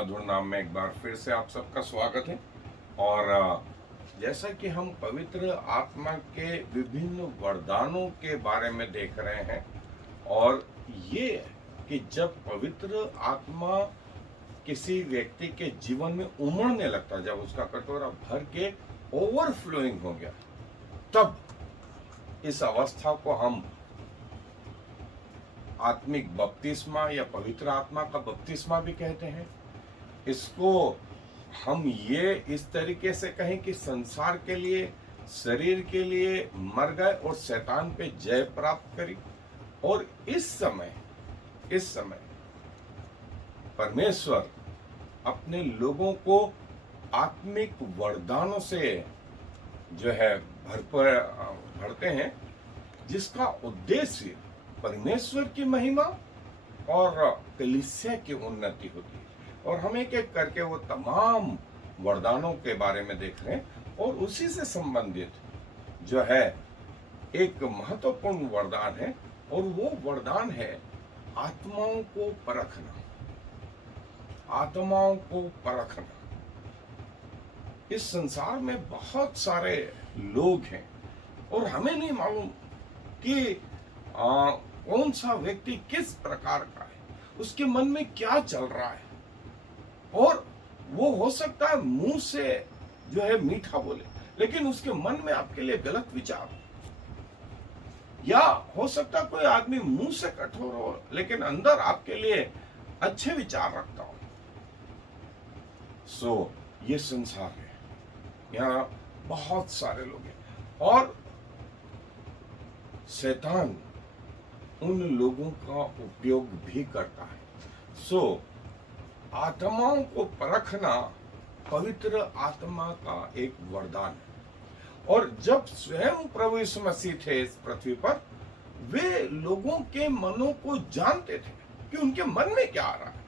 मधुर नाम में एक बार फिर से आप सबका स्वागत है। और जैसा कि हम पवित्र आत्मा के विभिन्न वरदानों के बारे में देख रहे हैं, और ये कि जब पवित्र आत्मा किसी व्यक्ति के जीवन में उमड़ने लगता, जब उसका कटोरा भर के ओवरफ्लोइंग हो गया, तब इस अवस्था को हम आत्मिक बपतिस्मा या पवित्र आत्मा का बपतिस्मा भी कहते हैं। इसको हम ये इस तरीके से कहें कि संसार के लिए, शरीर के लिए मर गए और शैतान पे जय प्राप्त करी। और इस समय परमेश्वर अपने लोगों को आत्मिक वरदानों से जो है भरते हैं, जिसका उद्देश्य परमेश्वर की महिमा और कलीसिया की उन्नति होती है। और हम एक एक करके वो तमाम वरदानों के बारे में देख रहे हैं, और उसी से संबंधित जो है एक महत्वपूर्ण वरदान है, और वो वरदान है आत्माओं को परखना। आत्माओं को परखना। इस संसार में बहुत सारे लोग हैं, और हमें नहीं मालूम कि कौन सा व्यक्ति किस प्रकार का है, उसके मन में क्या चल रहा है। और वो हो सकता है मुंह से जो है मीठा बोले, लेकिन उसके मन में आपके लिए गलत विचार हो। या हो सकता है कोई आदमी मुंह से कठोर हो, लेकिन अंदर आपके लिए अच्छे विचार रखता हो। ये संसार है, यहाँ बहुत सारे लोग हैं, और शैतान उन लोगों का उपयोग भी करता है। आत्माओं को परखना पवित्र आत्मा का एक वरदान है। और जब स्वयं प्रभु यीशु मसीह थे इस पृथ्वी पर, वे लोगों के मनों को जानते थे कि उनके मन में क्या आ रहा है।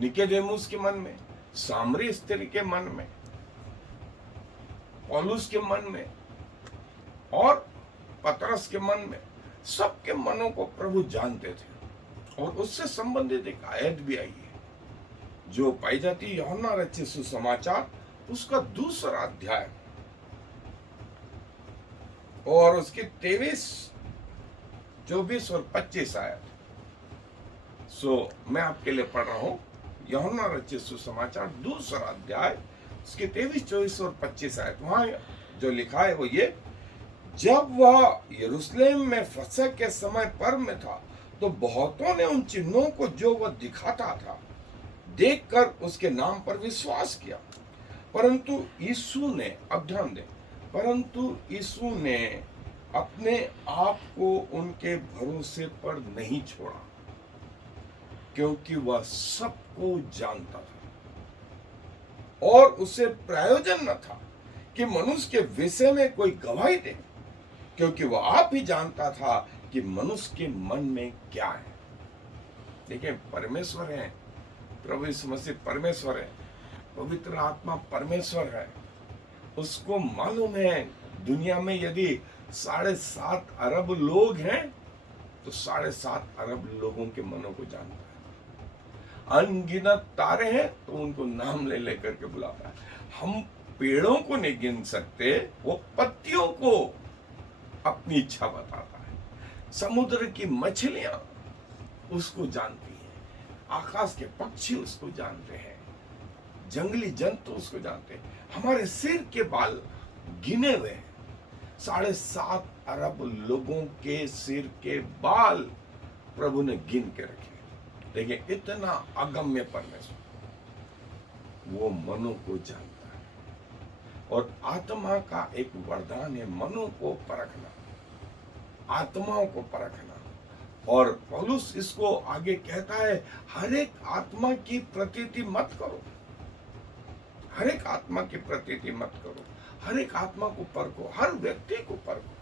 निकोदेमुस के मन में, सामरी स्त्री के मन में, पौलुस के मन में और पतरस के मन में, सबके मनों को प्रभु जानते थे। और उससे संबंधित एक आयत भी आई है जो पाई जाती है यूहन्ना रचित सुसमाचार, उसका 2 अध्याय और उसकी 23, 24 और 25 आयत। मैं आपके लिए पढ़ रहा हूं यूहन्ना रचित सुसमाचार 2 अध्याय, उसके 23, 24 और 25 आयत। वहां जो लिखा है वो ये: जब वह यरूशलेम में फसह के समय पर्व में था, तो बहुतों ने उन चिन्हों को जो वह दिखाता था देखकर उसके नाम पर विश्वास किया। परंतु यीशु ने, अब ध्यान दें, परंतु यीशु ने अपने आप को उनके भरोसे पर नहीं छोड़ा, क्योंकि वह सबको जानता था, और उसे प्रयोजन न था कि मनुष्य के विषय में कोई गवाही दे, क्योंकि वह आप ही जानता था कि मनुष्य के मन में क्या है। देखिए, परमेश्वर है, प्रभु यीशु मसीह परमेश्वर है, पवित्र आत्मा परमेश्वर है। उसको मालूम है दुनिया में यदि 7.5 अरब लोग हैं, तो 7.5 अरब लोगों के मनों को जानता है। अनगिनत तारे हैं तो उनको नाम ले लेकर के बुलाता है। हम पेड़ों को नहीं गिन सकते, वो पत्तियों को अपनी इच्छा बताता है। समुद्र की मछलियां उसको जानती हैं, आकाश के पक्षी उसको जानते हैं, जंगली जंतु उसको जानते हैं। हमारे सिर के बाल गिने हुए हैं। 7.5 अरब लोगों के सिर के बाल प्रभु ने गिन के रखे। देखिए, इतना अगम्य परमेश्वर, वो मनों को जानता है। और आत्मा का एक वरदान है मनों को परखना, आत्माओं को परखना। और पौलुस इसको आगे कहता है, हर एक आत्मा की प्रतीति मत करो, हर एक आत्मा की प्रतीति मत करो, हर एक आत्मा को परखो, हर व्यक्ति को परखो,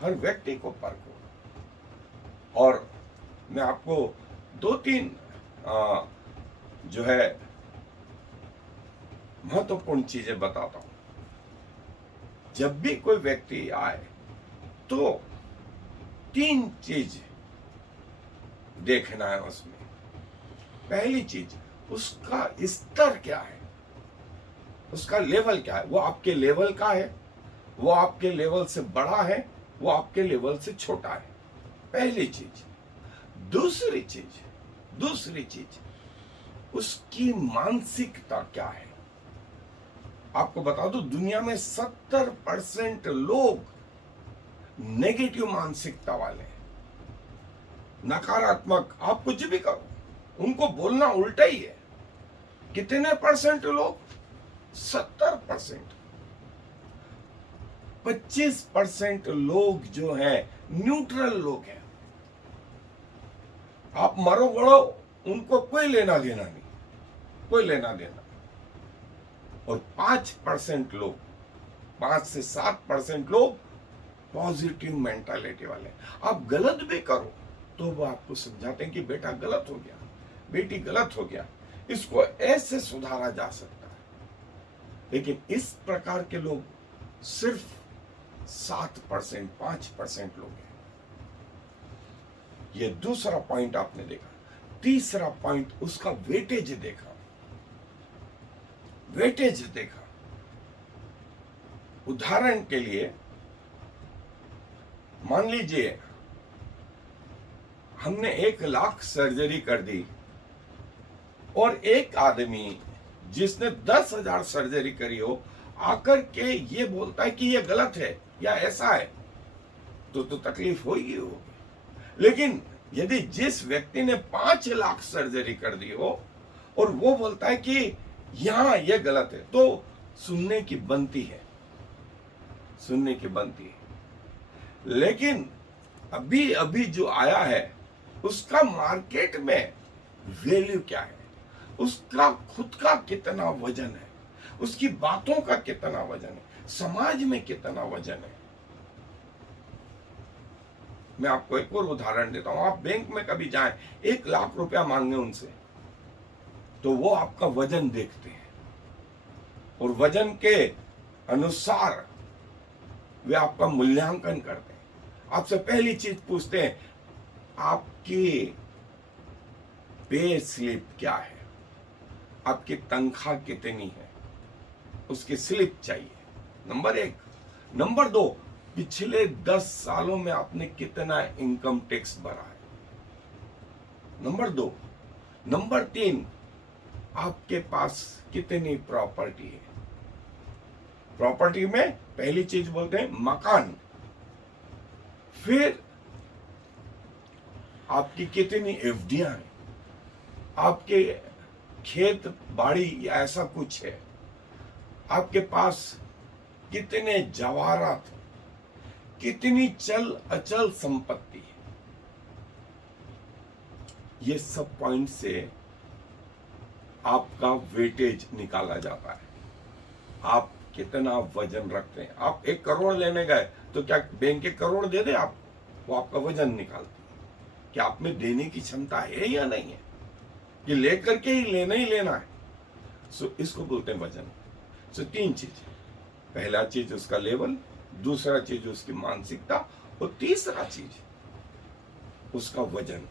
हर व्यक्ति को परखो। और मैं आपको 2-3 जो है महत्वपूर्ण चीजें बताता हूं। जब भी कोई व्यक्ति आए तो 3 चीज देखना है उसमें। पहली चीज, उसका स्तर क्या है, उसका लेवल क्या है, वो आपके लेवल का है, वो आपके लेवल से बड़ा है, वो आपके लेवल से छोटा है। पहली चीज। दूसरी चीज उसकी मानसिकता क्या है। आपको बता दूं, दुनिया में 70% लोग नेगेटिव मानसिकता वाले हैं, नकारात्मक। आप कुछ भी करो, उनको बोलना उल्टा ही है। कितने परसेंट लोग? 70%। 25% लोग जो हैं न्यूट्रल लोग हैं। आप मरो गड़ो, उनको कोई लेना देना नहीं, कोई लेना देना। और 5% लोग, 5 से 7% लोग पॉजिटिव मेंटालिटी वाले। आप गलत भी करो तो वो आपको समझाते हैं कि बेटा गलत हो गया, बेटी गलत हो गया, इसको ऐसे सुधारा जा सकता है। लेकिन इस प्रकार के लोग सिर्फ 7%, 5% लोग हैं। ये दूसरा पॉइंट आपने देखा। तीसरा पॉइंट, उसका वेटेज देखा। उदाहरण के लिए मान लीजिए हमने 1,00,000 सर्जरी कर दी और एक आदमी जिसने 10,000 सर्जरी करी हो आकर के ये बोलता है कि ये गलत है या ऐसा है, तो तकलीफ होगी। लेकिन यदि जिस व्यक्ति ने 5,00,000 सर्जरी कर दी हो और वो बोलता है कि यहां ये गलत है, तो सुनने की बनती है। लेकिन अभी अभी जो आया है उसका मार्केट में वैल्यू क्या है, उसका खुद का कितना वजन है, उसकी बातों का कितना वजन है, समाज में कितना वजन है। मैं आपको एक और उदाहरण देता हूं। आप बैंक में कभी जाएं, 1,00,000 रुपया मांगे उनसे, तो वो आपका वजन देखते हैं और वजन के अनुसार वे आपका मूल्यांकन करते हैं। आपसे पहली चीज पूछते हैं, आपकी पे स्लिप क्या है, आपकी तनख्वाह कितनी है, उसकी स्लिप चाहिए, नंबर 1। नंबर 2, पिछले 10 सालों में आपने कितना इनकम टैक्स भरा है, नंबर 2। नंबर 3, आपके पास कितनी प्रॉपर्टी है। प्रॉपर्टी में पहली चीज बोलते हैं मकान, फिर आपकी कितनी एफडियां हैं, आपके खेत बाड़ी या ऐसा कुछ है, आपके पास कितने जवाहरात, कितनी चल अचल संपत्ति है। ये सब पॉइंट से आपका वेटेज निकाला जाता है, आप कितना वजन रखते हैं। आप 1 करोड़ लेने गए तो क्या बैंक 1 करोड़ दे दे आप, वो आपका वजन निकालती है कि आप में देने की क्षमता है या नहीं है, ये लेकर के ही लेना है। सो इसको बोलते हैं वजन। सो 3 चीज, पहला चीज उसका लेवल, दूसरा चीज उसकी मानसिकता, और तीसरा चीज उसका वजन।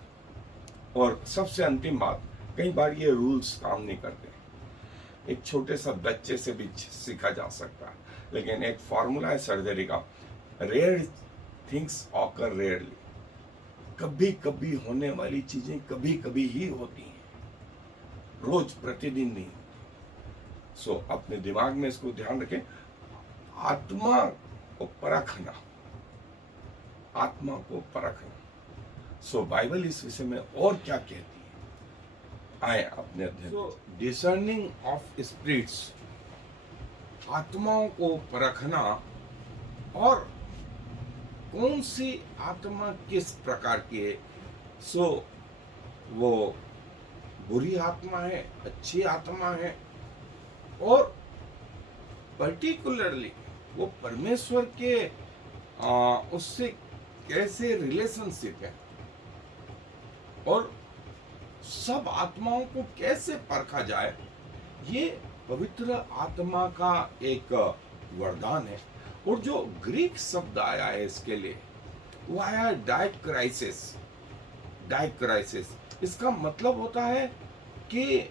और सबसे अंतिम बात, कई बार ये रूल्स काम नहीं करते, एक छोटे सा बच्चे से भी सीखा जा सकता है। लेकिन एक फॉर्मूला है सर्जरी का, रेयर थिंग्स ऑकर रेयरली। कभी कभी होने वाली चीजें कभी कभी ही होती हैं, रोज प्रतिदिन नहीं होती। सो अपने दिमाग में इसको ध्यान रखें, आत्मा को परखना, आत्मा को परखना। सो बाइबल इस विषय में और क्या कहती है, आए अपने अध्ययन। सो डिसर्निंग ऑफ स्पिरिट्स, आत्माओं को परखना, और कौन सी आत्मा किस प्रकार की है। सो वो बुरी आत्मा है, अच्छी आत्मा है, और पर्टिकुलरली वो परमेश्वर के उससे कैसे रिलेशनशिप है, और सब आत्माओं को कैसे परखा जाए, ये पवित्र आत्मा का एक वरदान है। और जो ग्रीक शब्द आया है इसके लिए, वो आया डायक्राइसिस। डाइक्राइसिस, इसका मतलब होता है कि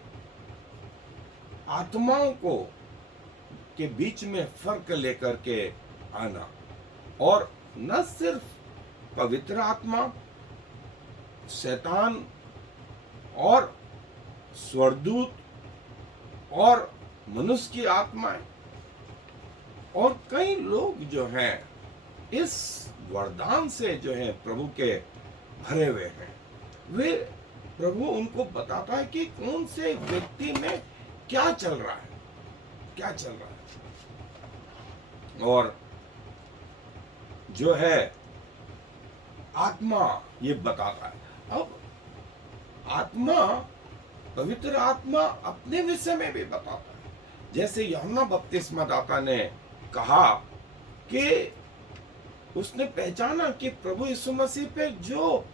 आत्माओं को के बीच में फर्क लेकर के आना। और न सिर्फ पवित्र आत्मा, शैतान और स्वर्गदूत और मनुष्य की आत्माएं और कई लोग जो हैं इस वरदान से जो है प्रभु के भरे हुए हैं। वे प्रभु उनको बताता है कि कौन से व्यक्ति में क्या चल रहा है, क्या चल रहा है। और जो है आत्मा ये बताता है। अब आत्मा, पवित्र आत्मा अपने विषय में भी बताता है। जैसे यूहन्ना बपतिस्मा दाता ने कहा कि उसने पहचाना कि प्रभु यीशु मसीह पे जो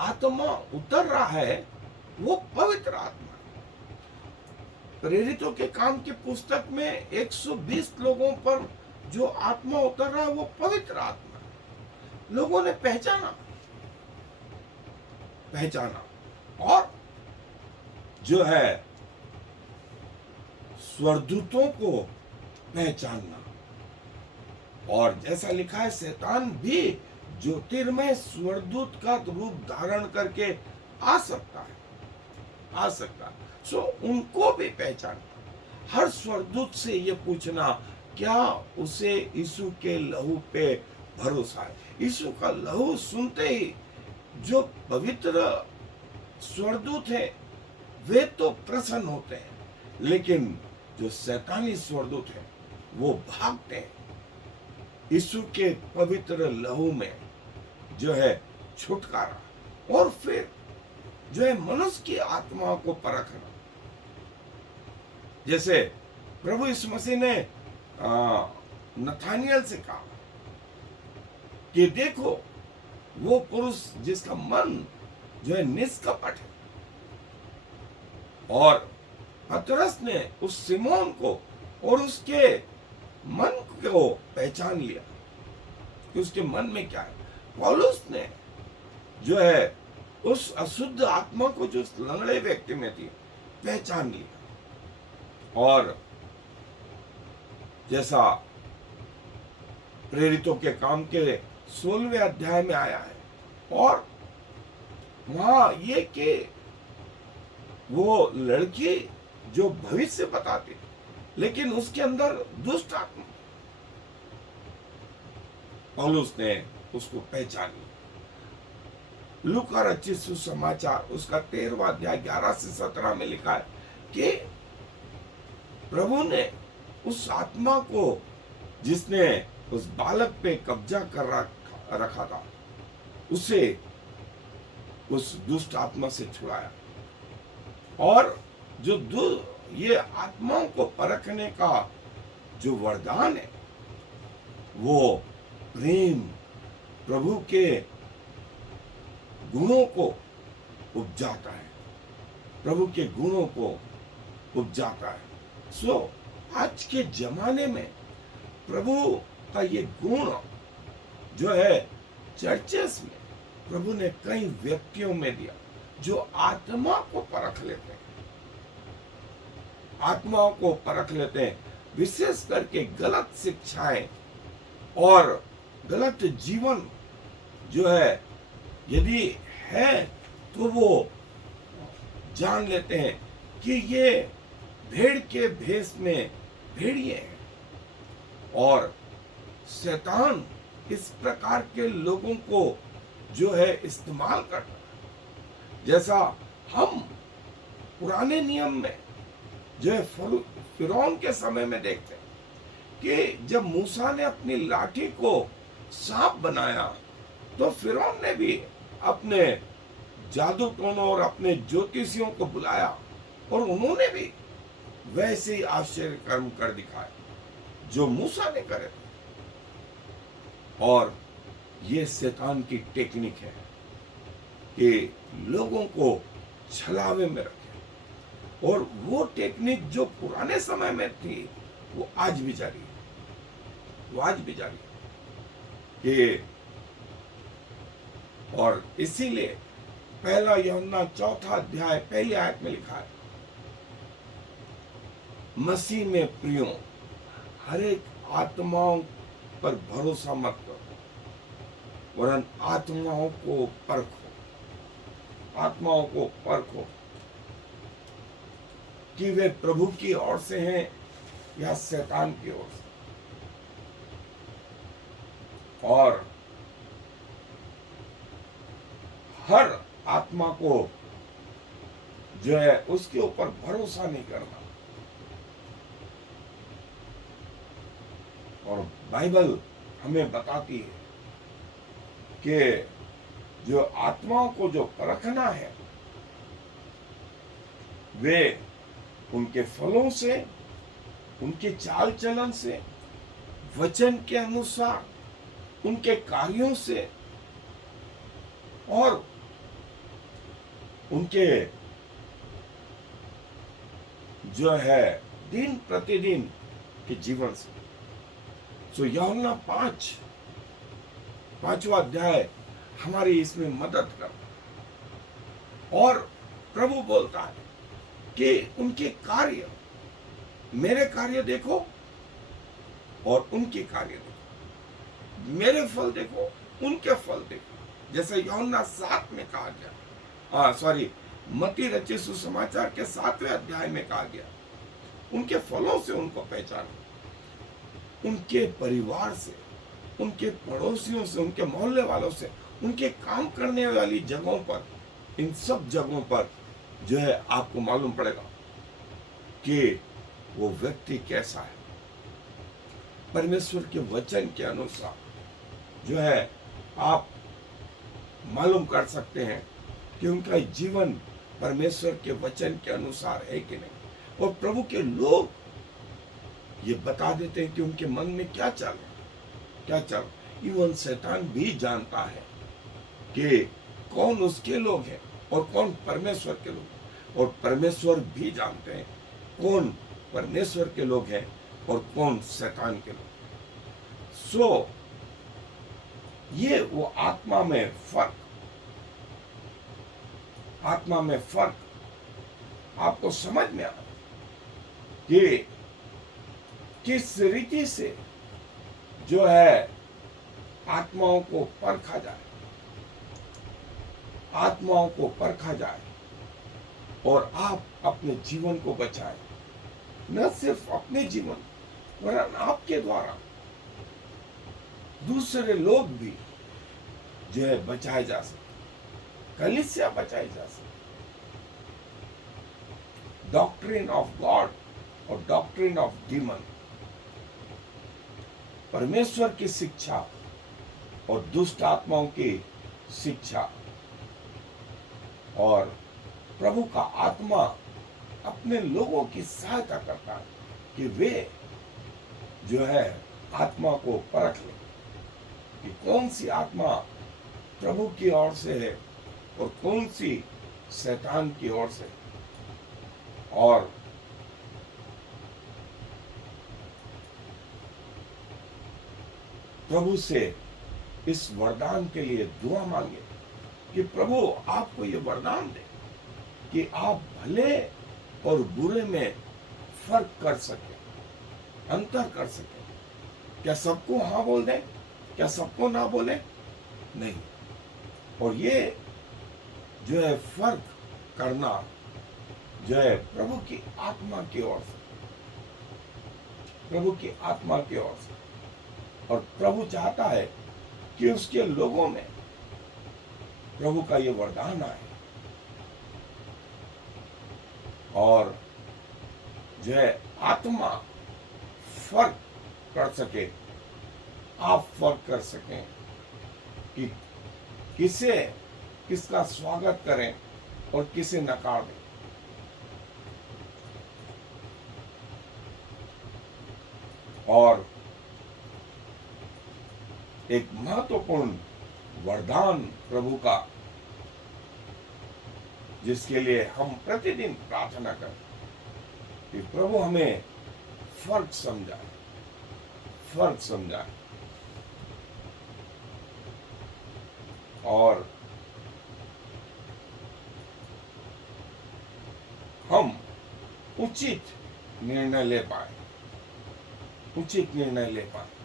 आत्मा उतर रहा है वो पवित्र आत्मा है। प्रेरितों के काम की पुस्तक में 120 लोगों पर जो आत्मा उतर रहा है वो पवित्र आत्मा है। लोगों ने पहचाना और जो है स्वर्गदूतों को पहचानना। और जैसा लिखा है, शैतान भी ज्योतिर्मय स्वर्गदूत का रूप धारण करके आ सकता है। सो उनको भी पहचानना। हर स्वर्गदूत से ये पूछना, क्या उसे यीशु के लहू पे भरोसा है। यीशु का लहू सुनते ही जो पवित्र स्वर्गदूत है वे तो प्रसन्न होते हैं, लेकिन जो शैतानी स्वर्गदूत है वो भागते हैं। यीशु के पवित्र लहू में जो है छुटकारा। और फिर जो है मनुष्य की आत्मा को परखना। जैसे प्रभु यीशु मसीह ने नथानियल से कहा कि देखो वो पुरुष जिसका मन जो है निष्कपट है। और पतरस ने उस सिमोन को और उसके मन को पहचान लिया कि उसके मन में क्या है। पौलुस ने जो है उस अशुद्ध आत्मा को जो लंगड़े व्यक्ति में थी पहचान लिया। और जैसा प्रेरितों के काम के 16वें अध्याय में आया है, और वहां ये कि वो लड़की जो भविष्य बताती लेकिन उसके अंदर दुष्ट आत्मा, पौलुस ने उसको पहचान लिया। लूका रचित सुसमाचार उसका 13वां अध्याय 11 से 17 में लिखा है कि प्रभु ने उस आत्मा को जिसने उस बालक पे कब्जा कर रखा था उसे उस दुष्ट आत्मा से छुड़ाया। और जो ये आत्माओं को परखने का जो वरदान है वो प्रेम, प्रभु के गुणों को उपजाता है, प्रभु के गुणों को उपजाता है। सो आज के जमाने में प्रभु का ये गुण जो है चर्चेस में प्रभु ने कई व्यक्तियों में दिया जो आत्मा को परख लेते हैं, आत्माओं को परख लेते हैं। विशेष करके गलत शिक्षाएं और गलत जीवन जो है यदि है तो वो जान लेते हैं कि ये भेड़ के भेष में भेड़िए हैं। और शैतान इस प्रकार के लोगों को जो है इस्तेमाल करता है। जैसा हम पुराने नियम में जो है फिरौन के समय में देखते हैं कि जब मूसा ने अपनी लाठी को सांप बनाया तो फिरौन ने भी अपने जादू टोनों और अपने ज्योतिषियों को बुलाया और उन्होंने भी वैसे ही आश्चर्य कर्म कर दिखाए जो मूसा ने करे थे। और ये शैतान की टेक्निक है कि लोगों को छलावे में रखे। और वो टेक्निक जो पुराने समय में थी वो आज भी जारी है, वो आज भी जारी है कि और इसीलिए पहला यूहन्ना 4 अध्याय पहली आयत में लिखा है, मसीह में प्रियो, हर एक आत्माओं पर भरोसा मत करो, वरन आत्माओं को परखो, आत्माओं को परखो कि वे प्रभु की ओर से हैं या शैतान की ओर से। और हर आत्मा को जो है उसके ऊपर भरोसा नहीं करना। और बाइबल हमें बताती है कि जो आत्माओं को जो परखना है, वे उनके फलों से, उनके चाल चलन से, वचन के अनुसार, उनके कार्यों से और उनके जो है दिन प्रतिदिन के जीवन से। तो यूहन्ना 5वां अध्याय हमारी इसमें मदद करता। और प्रभु बोलता है कि उनके कार्य, मेरे कार्य देखो और उनके कार्य देखो, मेरे फल देखो, उनके फल देखो। जैसे यूहन्ना 7 में कहा गया, मत्ती रचित सुसमाचार के 7वें अध्याय में कहा गया, उनके फलों से उनको पहचानो। उनके परिवार से, उनके पड़ोसियों से, उनके मोहल्ले वालों से, उनके काम करने वाली जगहों पर, इन सब जगहों पर जो है आपको मालूम पड़ेगा कि वो व्यक्ति कैसा है। परमेश्वर के वचन के अनुसार जो है आप मालूम कर सकते हैं कि उनका जीवन परमेश्वर के वचन के अनुसार है कि नहीं। और प्रभु के लोग ये बता देते हैं कि उनके मन में क्या चल रहा। इवन शैतान भी जानता है कि कौन उसके लोग हैं और कौन परमेश्वर के लोग हैं। और परमेश्वर भी जानते हैं कौन परमेश्वर के लोग हैं और कौन शैतान के लोग। ये वो आत्मा में फर्क आपको समझ में आ कि किस रीति से जो है आत्माओं को परखा जाए और आप अपने जीवन को बचाएं। न सिर्फ अपने जीवन, वरन आपके द्वारा दूसरे लोग भी जो है बचाए जा सके, कलीसिया बचाई जा सके। डॉक्ट्रिन ऑफ गॉड और डॉक्ट्रिन ऑफ डीमन, परमेश्वर की शिक्षा और दुष्ट आत्माओं की शिक्षा। और प्रभु का आत्मा अपने लोगों की सहायता करता है कि वे जो है आत्मा को परख लें कि कौन सी आत्मा प्रभु की ओर से है और कौन सी शैतान की ओर से। और प्रभु से इस वरदान के लिए दुआ मांगे कि प्रभु आपको ये वरदान दे कि आप भले और बुरे में फर्क कर सके, अंतर कर सके। क्या सबको हाँ बोल दें? क्या सबको ना बोले? नहीं। और ये जो है फर्क करना जो है प्रभु की आत्मा की ओर से, प्रभु की आत्मा की ओर से। और प्रभु चाहता है कि उसके लोगों में प्रभु का ये वरदान आए और जो है आत्मा फर्क कर सके, आप फर्क कर सकें कि किसका स्वागत करें और किसे नकार दें। और एक महत्वपूर्ण वरदान प्रभु का, जिसके लिए हम प्रतिदिन प्रार्थना करें कि प्रभु हमें फर्क समझाए और उचित निर्णय ले पाए, उचित निर्णय ले पाए।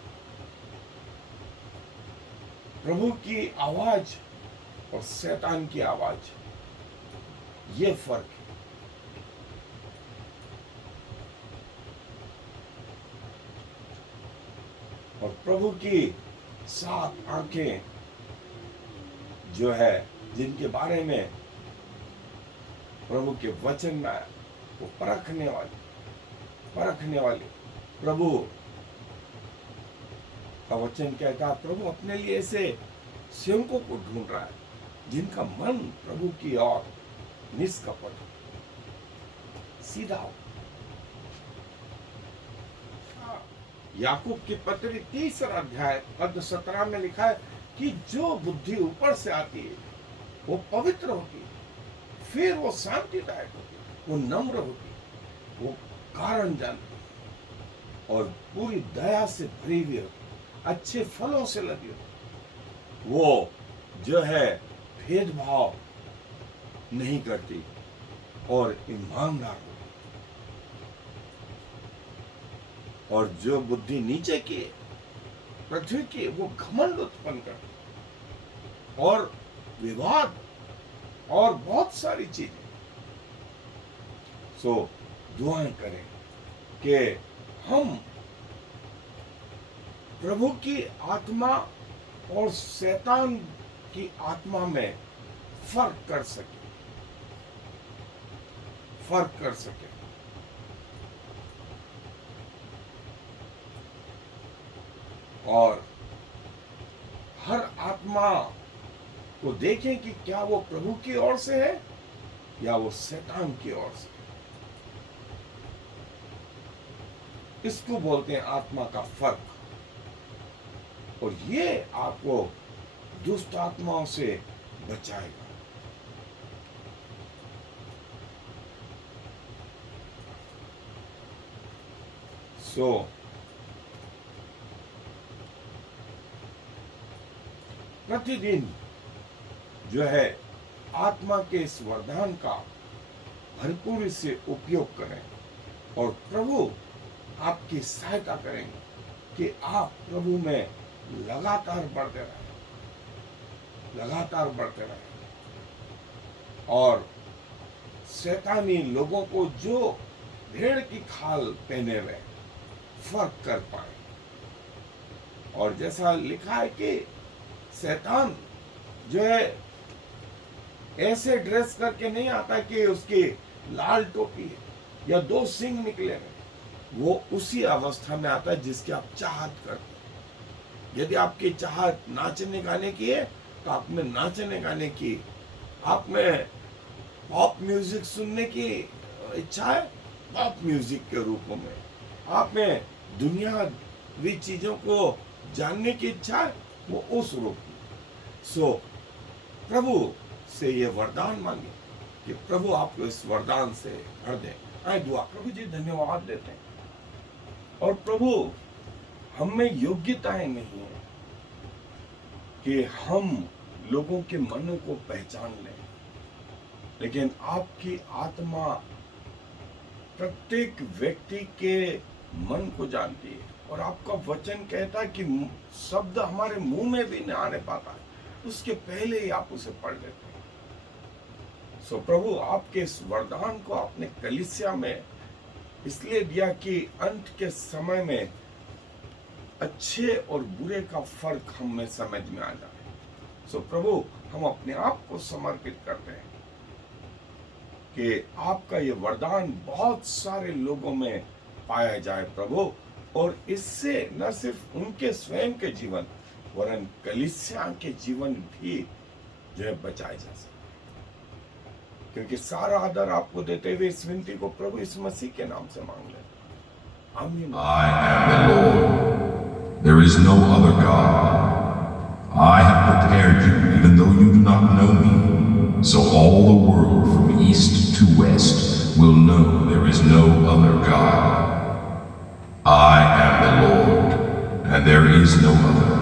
प्रभु की आवाज और शैतान की आवाज, ये फर्क है। और प्रभु की 7 आंखें जो है, जिनके बारे में प्रभु के वचन में वो परखने वाली प्रभु का वचन कहता है, प्रभु अपने लिए ऐसे सेवकों को ढूंढ रहा है जिनका मन प्रभु की ओर निष्कपट सीधा हो। याकूब की पत्री 30 अध्याय पद 17 में लिखा है कि जो बुद्धि ऊपर से आती है वो पवित्र होती है, फिर वो शांतिदायक होती है, वो नम्र होती है, वो कारण जानती है और पूरी दया से भरी हुई होती है, अच्छे फलों से लगी होती, वो जो है भेदभाव नहीं करती और ईमानदार होती। और जो बुद्धि नीचे की पृथ्वी की, वो घमंड उत्पन्न करती और विवाद और बहुत सारी चीजें। सो दुआएं करें कि हम प्रभु की आत्मा और शैतान की आत्मा में फर्क कर सके, और हर आत्मा को देखें कि क्या वो प्रभु की ओर से है या वो शैतान की ओर से। इसको बोलते हैं आत्मा का फर्क, और ये आपको दुष्ट आत्माओं से बचाएगा। प्रतिदिन जो है आत्मा के इस वरदान का भरपूरी से उपयोग करें, और प्रभु आपकी सहायता करेंगे कि आप प्रभु में लगातार बढ़ते रहें, और शैतानी लोगों को जो भेड़ की खाल पहने हुए फर्क कर पाए। और जैसा लिखा है कि शैतान जो है ऐसे ड्रेस करके नहीं आता कि उसकी लाल टोपी है या 2 सिंग निकले हैं, वो उसी अवस्था में आता है जिसकी आप चाहत करते हैं। यदि आपकी चाहत नाचने गाने की है तो आप में नाचने गाने की, आप में पॉप म्यूजिक सुनने की इच्छा है, पॉप म्यूजिक के रूप में, आप में दुनियावी चीजों को जानने की इच्छा है, वो उस रूप में। सो प्रभु से ये वरदान मांगे कि प्रभु आपको इस वरदान से भर दे। आए दुआ। प्रभु जी धन्यवाद देते हैं, और प्रभु हम में योग्यताएं नहीं है कि हम लोगों के मनों को पहचान लें, लेकिन आपकी आत्मा प्रत्येक व्यक्ति के मन को जानती है, और आपका वचन कहता है कि शब्द हमारे मुंह में भी नहीं आने पाता है, उसके पहले ही आप उसे पढ़ लेते हैं। सो प्रभु आपके इस वरदान को आपने कलीसिया में इसलिए दिया कि अंत के समय में अच्छे और बुरे का फर्क हम में समझ में आ जाए। सो प्रभु हम अपने आप को समर्पित करते हैं कि आपका ये वरदान बहुत सारे लोगों में पाया जाए प्रभु, और इससे न सिर्फ उनके स्वयं के जीवन वरन कलीसिया के जीवन भी जो है बचाए जा सके। क्योंकि सारा आदर आपको देते हुए इस विनती को प्रभु इस मसीह के नाम से मांग ले, आमीन। I am the Lord. There is no other God. I have prepared you, even though you do not know me, so all the world from east to west will know there is no other God. I am the Lord, and there is no other.